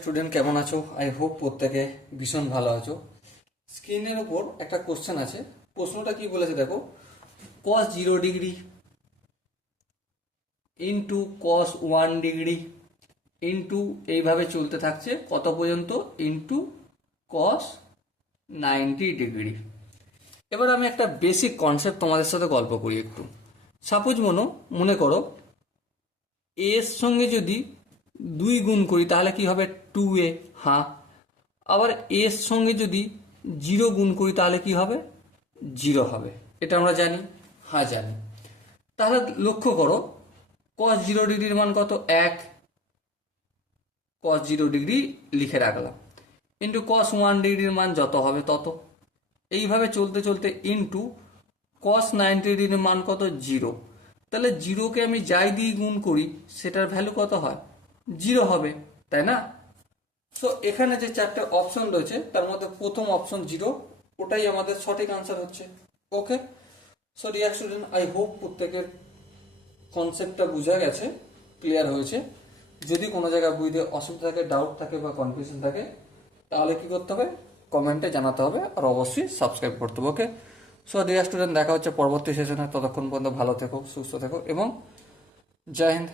Student কেমন আছো? I hope প্রত্যেকে ভীষণ ভালো আছো। স্ক্রিনের উপর একটা কোশ্চেন আছে। প্রশ্নটা কি বলেছে দেখো, cos 0 degree into cos 1 degree into এইভাবে চলতে থাকছে কত পর্যন্ত, ইন্টু cos 90 ডিগ্রি। এবার আমি একটা বেসিক কনসেপ্ট তোমাদের সাথে গল্প করি একটু। সাপোজ মনে করো এর সঙ্গে যদি 2 গুণ করি তাহলে কি হবে, 2a। হ্যাঁ, আবার এর সঙ্গে যদি 0 গুণ করি তাহলে কি হবে, 0 হবে। এটা আমরা জানি, হ্যাঁ জানি। তাহলে লক্ষ্য করো, cos 0 ডিগ্রির মান কত, 1। cos 0 ডিগ্রি লিখে রাখলাম, ইন্টু cos 1 ডিগ্রির মান যত হবে তত। এইভাবে চলতে চলতে ইন্টু cos 90 ডিগ্রির মান কত, 0। তাহলে 0কে আমি যাই দিয়ে গুণ করি সেটার ভ্যালু কত হয়, 0 হবে, তাই না? সো এখানে যে 4টে অপশন রয়েছে তার মধ্যে প্রথম অপশন 0, ওটাই আমাদের সঠিক আনসার হচ্ছে। Okay, so dear student, I hope প্রত্যেকের কনসেপ্টটা বোঝা গেছে, ক্লিয়ার হয়েছে। যদি কোনো জায়গায় বুঝতে অসুবিধা থাকে, ডাউট থাকে বা কনফিউশন থাকে, তাহলে কি করতে হবে, কমেন্টে জানাতে হবে, আর অবশ্যই সাবস্ক্রাইব করতে হবে। ওকে, সো ডিয়ার স্টুডেন্ট, দেখা হচ্ছে পরবর্তী সেশনে। ততক্ষণ পর্যন্ত ভালো থেকো, সুস্থ থেকো এবং জয় হিন্দ।